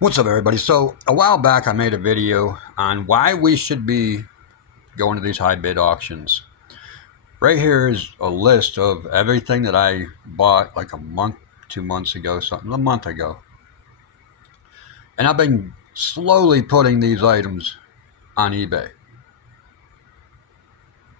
What's up, everybody? So a while back I made a video on why we should be going to these high bid auctions. Right here is a list of everything that I bought like a month, 2 months ago, something, a month ago. And I've been slowly putting these items on eBay.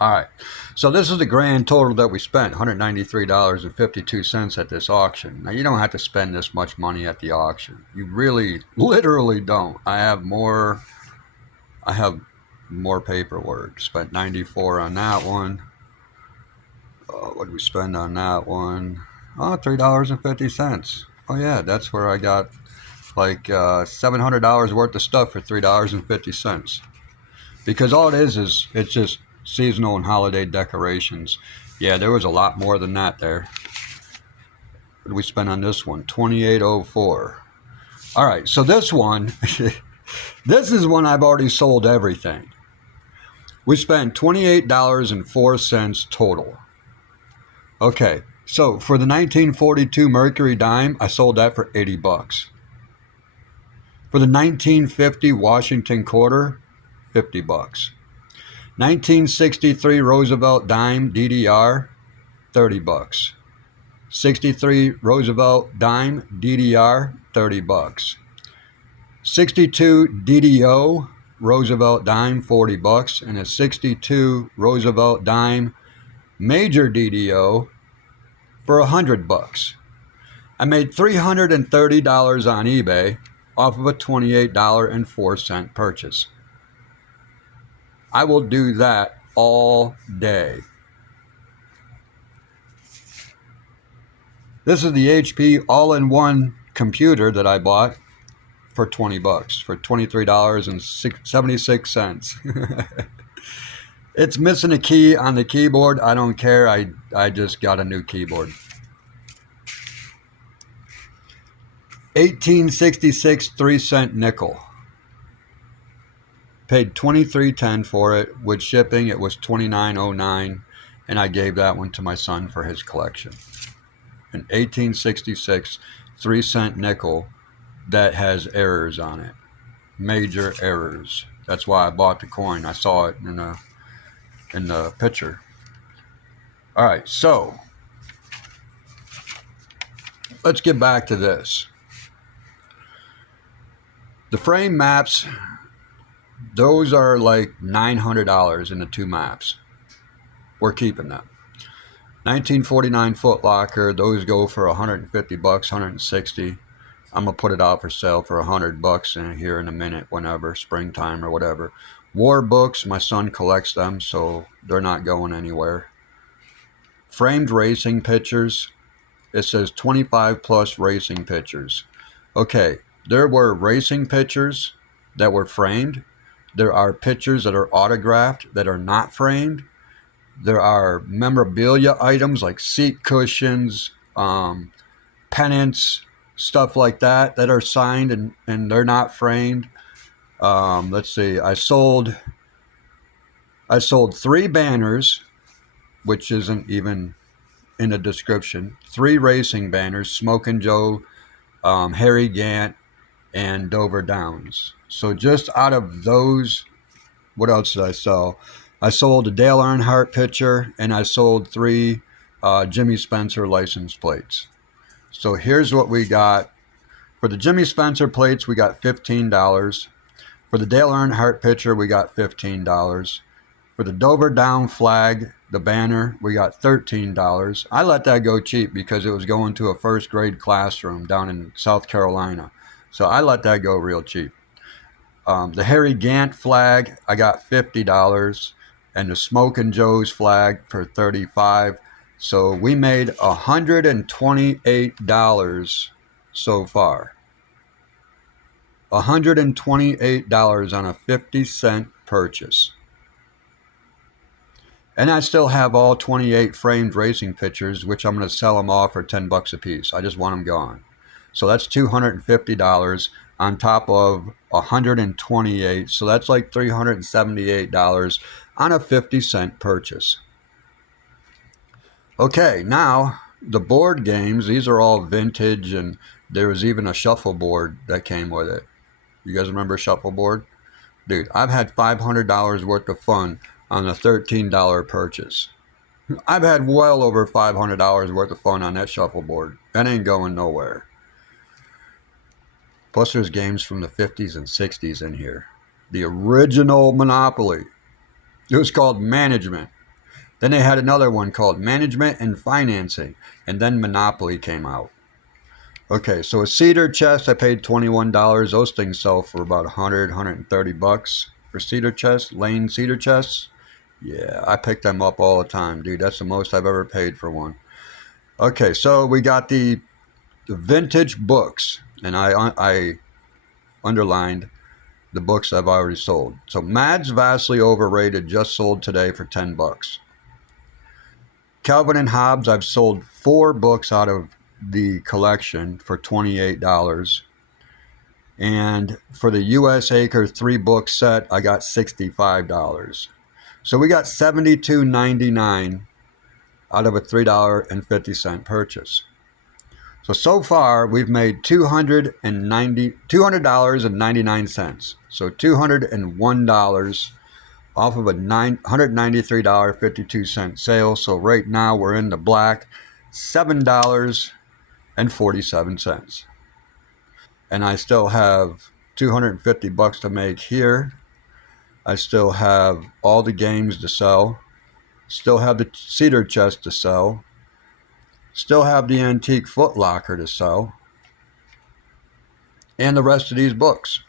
All right, so this is the grand total that we spent, $193.52 at this auction. Now, you don't have to spend this much money at the auction. You really, literally don't. I have more paperwork. Spent 94 on that one. What did we spend on that one? Oh, $3.50. Oh yeah, that's where I got like $700 worth of stuff for $3.50. Because all it is it's just seasonal and holiday decorations. Yeah, there was a lot more than that there. What did we spend on this one? $28.04. All right, so this one, this is one I've already sold everything. We spent $28.04 total. Okay, so for the 1942 Mercury dime, I sold that for 80 bucks. For the 1950 Washington quarter, 50 bucks. 1963 Roosevelt dime DDR, 30 bucks. 63 Roosevelt dime DDR, 30 bucks. 62 DDO Roosevelt dime, 40 bucks, and a 62 Roosevelt dime major DDO for 100 bucks. I made $330 on eBay off of a $28.04 purchase. I will do that all day. This is the HP all-in-one computer that I bought for 20 bucks, for $23.76. It's missing a key on the keyboard. I don't care. I just got a new keyboard. 1866 3-cent nickel. Paid $23.10 for it. With shipping, it was $29.09, and I gave that one to my son for his collection. An 1866 3-cent nickel that has errors on it. Major errors. That's why I bought the coin. I saw it in the picture. All right, so let's get back to this. The frame maps, those are like $900 in the two maps. We're keeping them. 1949 Foot Locker, those go for 150 bucks, 160. I'm gonna put it out for sale for 100 bucks in here in a minute, whenever, springtime or whatever. War books, my son collects them, so they're not going anywhere. Framed racing pictures, it says 25 plus racing pictures. Okay, there were racing pictures that were framed. There are pictures that are autographed that are not framed. There are memorabilia items like seat cushions, pennants, stuff like that are signed and they're not framed. Let's see, I sold 3 banners, which isn't even in the description. 3 racing banners: Smokin' Joe, Harry Gant, and Dover Downs. So just out of those, what else did I sell? I sold a Dale Earnhardt picture, and I sold 3 Jimmy Spencer license plates. So here's what we got. For the Jimmy Spencer plates, we got $15. For the Dale Earnhardt picture, we got $15. For the Dover Down flag, the banner, we got $13. I let that go cheap because it was going to a first grade classroom down in South Carolina. So I let that go real cheap. The Harry Gant flag, I got $50. And the Smokin' Joe's flag for $35. So we made $128 so far. $128 on a 50-cent purchase. And I still have all 28 framed racing pictures, which I'm going to sell them off for 10 bucks a piece. I just want them gone. So that's $250 on top of 128. So that's like $378 on a 50-cent purchase. Okay, now the board games, these are all vintage and There was even a shuffleboard that came with it. You guys remember shuffleboard? Dude, I've had $500 worth of fun on a $13 purchase. I've had well over $500 worth of fun on that shuffleboard. That ain't going nowhere. Plus, there's games from the 50s and 60s in here. The original Monopoly. It was called Management. Then they had another one called Management and Financing. And then Monopoly came out. Okay, so a cedar chest, I paid $21. Those things sell for about $130 for cedar chests, Lane cedar chests. Yeah, I pick them up all the time, dude. That's the most I've ever paid for one. Okay, so we got the vintage books, and I underlined the books I've already sold. So Mad's Vastly Overrated just sold today for $10. Calvin and Hobbes, I've sold 4 books out of the collection for $28. And for the U.S. Acre 3-book set, I got $65. So we got $72.99 out of a $3.50 purchase. So far, we've made $200.99. So $201 off of a $193.52 sale. So right now we're in the black, $7.47. And I still have $250 to make here. I still have all the games to sell. Still have the cedar chest to sell. Still have the antique foot locker to sell. And the rest of these books.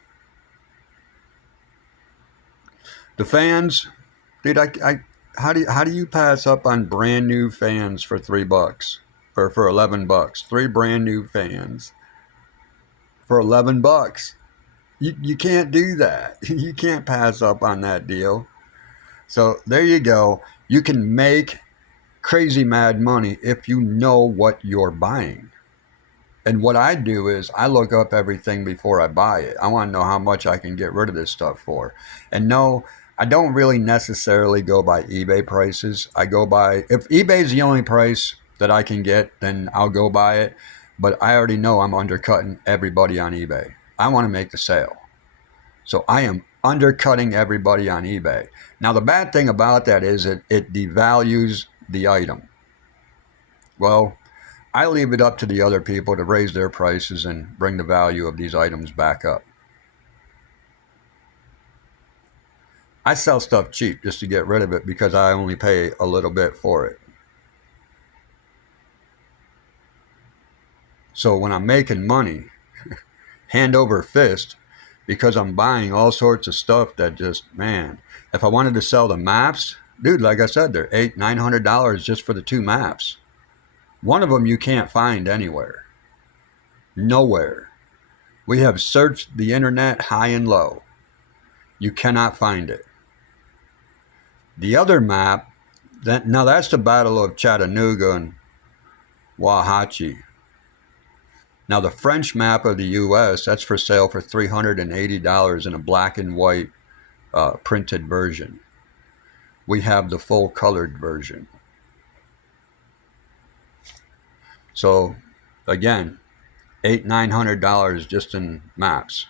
The fans, dude, how do you pass up on brand new fans for $3 or for $11? 3 brand new fans for $11. You can't do that. You can't pass up on that deal. So there you go. You can make crazy mad money if you know what you're buying. And what I do is I look up everything before I buy it. I want to know how much I can get rid of this stuff for. And no, I don't really necessarily go by eBay prices. I go by, if eBay's the only price that I can get, then I'll go buy it. But I already know I'm undercutting everybody on eBay. I want to make the sale. So I am undercutting everybody on eBay. Now, the bad thing about that is it devalues the item. Well, I leave it up to the other people to raise their prices and bring the value of these items back up. I sell stuff cheap just to get rid of it because I only pay a little bit for it. So when I'm making money, hand over fist, because I'm buying all sorts of stuff that just, man, if I wanted to sell the maps, dude, like I said, they're $800-900 just for the 2 maps. One of them you can't find anywhere. Nowhere. We have searched the internet high and low. You cannot find it. The other map, now that's the Battle of Chattanooga and Wauhatchie. Now the French map of the U.S., that's for sale for $380 in a black and white printed version. We have the full colored version. So again, $800-900 just in maps.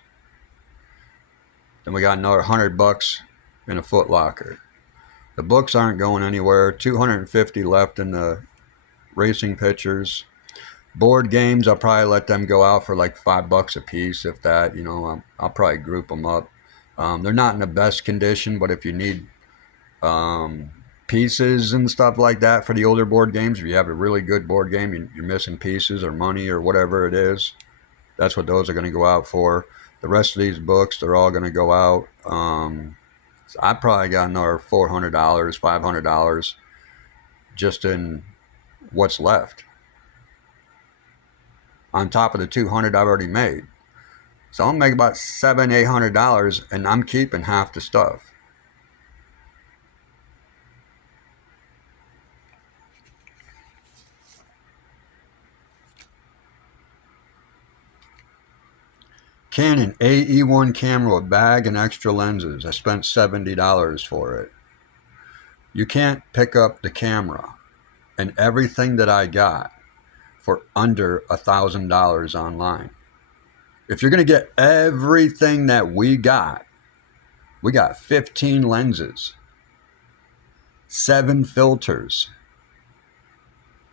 Then we got another $100 in a Foot Locker. The books aren't going anywhere. $250 left in the racing pictures. Board games, I'll probably let them go out for like $5 a piece, if that. I'll probably group them up. They're not in the best condition, but if you need pieces and stuff like that for the older board games, if you have a really good board game, you're missing pieces or money or whatever it is, that's what those are going to go out for. The rest of these books, they're all going to go out. So I probably got another $400, $500 just in what's left, on top of the $200 I've already made. So I'll make about $700-800, and I'm keeping half the stuff. Canon AE1 camera with bag and extra lenses. I spent $70 for it. You can't pick up the camera and everything that I got for under $1,000 online. If you're going to get everything that we got 15 lenses, 7 filters.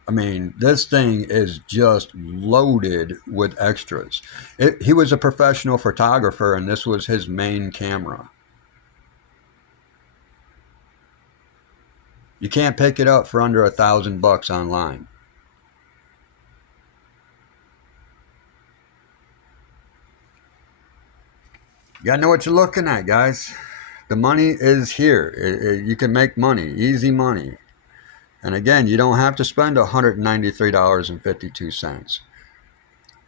I mean, this thing is just loaded with extras. He was a professional photographer, and this was his main camera. You can't pick it up for under $1,000 online. You gotta know what you're looking at, guys. The money is here. You can make money, easy money. And again, you don't have to spend $193.52.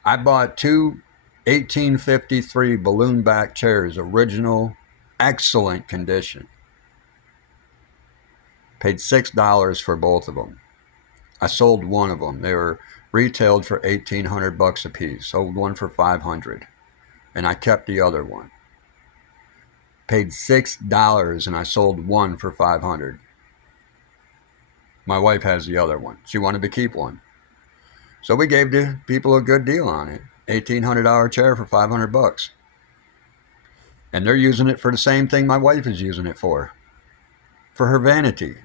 I bought two 1853 balloon back chairs, original, excellent condition. Paid $6 for both of them. I sold one of them. They were retailed for $1,800 a piece. Sold one for $500, and I kept the other one. Paid $6, and I sold one for $500. My wife has the other one. She wanted to keep one, so we gave the people a good deal on it. $1,800 chair for $500, and they're using it for the same thing my wife is using it for her vanity.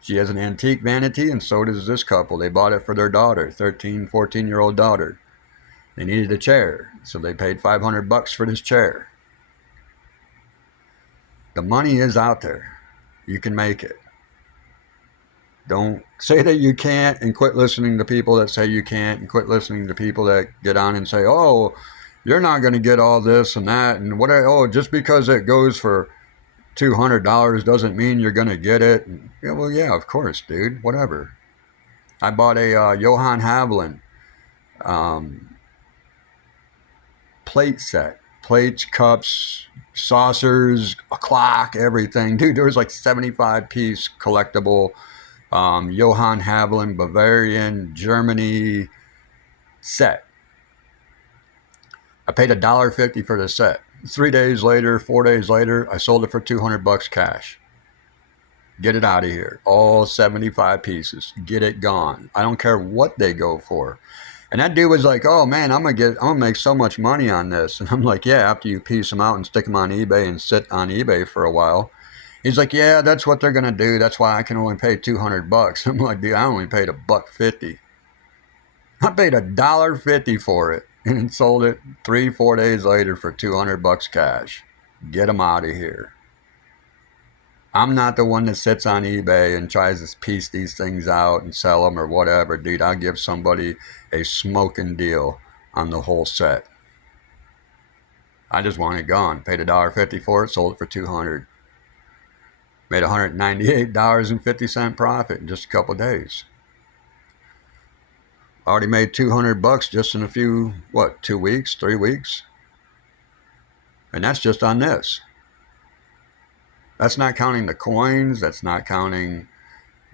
She has an antique vanity, and so does this couple. They bought it for their daughter, 13, 14-year-old daughter. They needed a chair, so they paid $500 for this chair. The money is out there. You can make it. Don't say that you can't, and quit listening to people that say you can't, and quit listening to people that get on and say, oh, you're not going to get all this and that, and what? Oh, just because it goes for $200 doesn't mean you're going to get it. And, yeah, well, yeah, of course, dude, whatever. I bought a Johann Havlin plate set. Plates, cups, saucers, a clock, everything. Dude, there was like 75-piece collectible Johann Havlin, Bavarian, Germany set. I paid $1.50 for the set. 3 days later, 4 days later, I sold it for $200 cash. Get it out of here. All 75 pieces. Get it gone. I don't care what they go for. And that dude was like, oh man, I'm gonna make so much money on this. And I'm like, yeah, after you piece them out and stick them on eBay and sit on eBay for a while. He's like, yeah, that's what they're gonna do. That's why I can only pay $200. I'm like, dude, I only paid $1.50. I paid $1.50 for it and sold it 3-4 days later for $200 cash. Get them out of here. I'm not the one that sits on eBay and tries to piece these things out and sell them or whatever, dude. I'll give somebody a smoking deal on the whole set. I just want it gone. Paid $1.50 for it, sold it for $200. Made $198.50 profit in just a couple of days. Already made $200 just in a few, 2 weeks, 3 weeks? And that's just on this. That's not counting the coins. That's not counting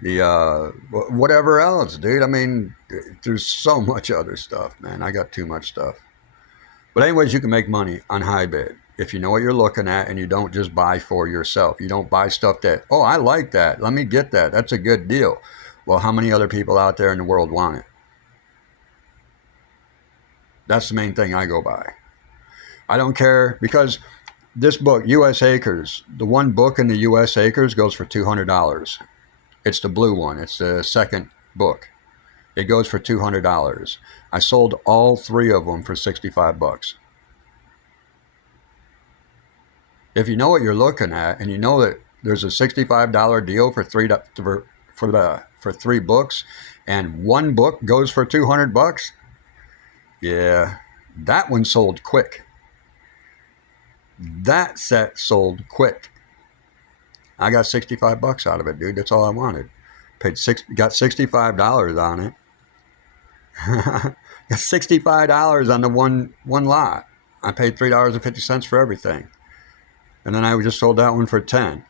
the whatever else, dude. I mean, there's so much other stuff, man. I got too much stuff. But anyways, you can make money on Hibid if you know what you're looking at and you don't just buy for yourself. You don't buy stuff that, oh, I like that. Let me get that. That's a good deal. Well, how many other people out there in the world want it? That's the main thing I go by. I don't care, because this book, U.S. Acres, the one book in the U.S. Acres goes for $200. It's the blue one. It's the second book. It goes for $200. I sold all 3 of them for $65. If you know what you're looking at, and you know that there's a $65 deal for 3 books, and one book goes for $200, yeah, that one sold quick. That set sold quick. I got $65 out of it, dude. That's all I wanted. Got $65 on it. Got $65 on the one lot. I paid $3.50 for everything. And then I just sold that one for $10.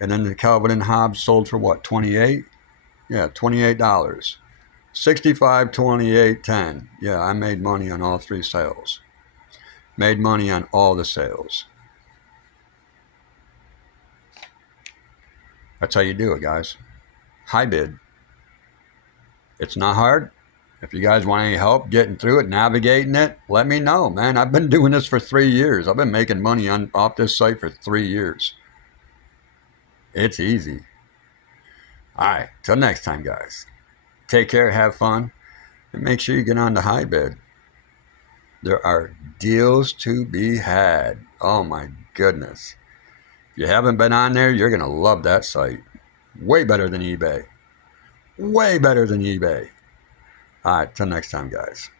And then the Calvin and Hobbes sold for what, $28? Yeah, $28. 65, 28, 10. Yeah, I made money on all 3 sales. Made money on all the sales. That's how you do it, guys. Hibid. It's not hard. If you guys want any help getting through it, navigating it, let me know, man. I've been doing this for 3 years. I've been making money off this site for 3 years. It's easy. All right, till next time, guys. Take care, have fun, and make sure you get on the Hibid. There are deals to be had. Oh my goodness. If you haven't been on there, you're going to love that site. Way better than eBay. Way better than eBay. All right, till next time, guys.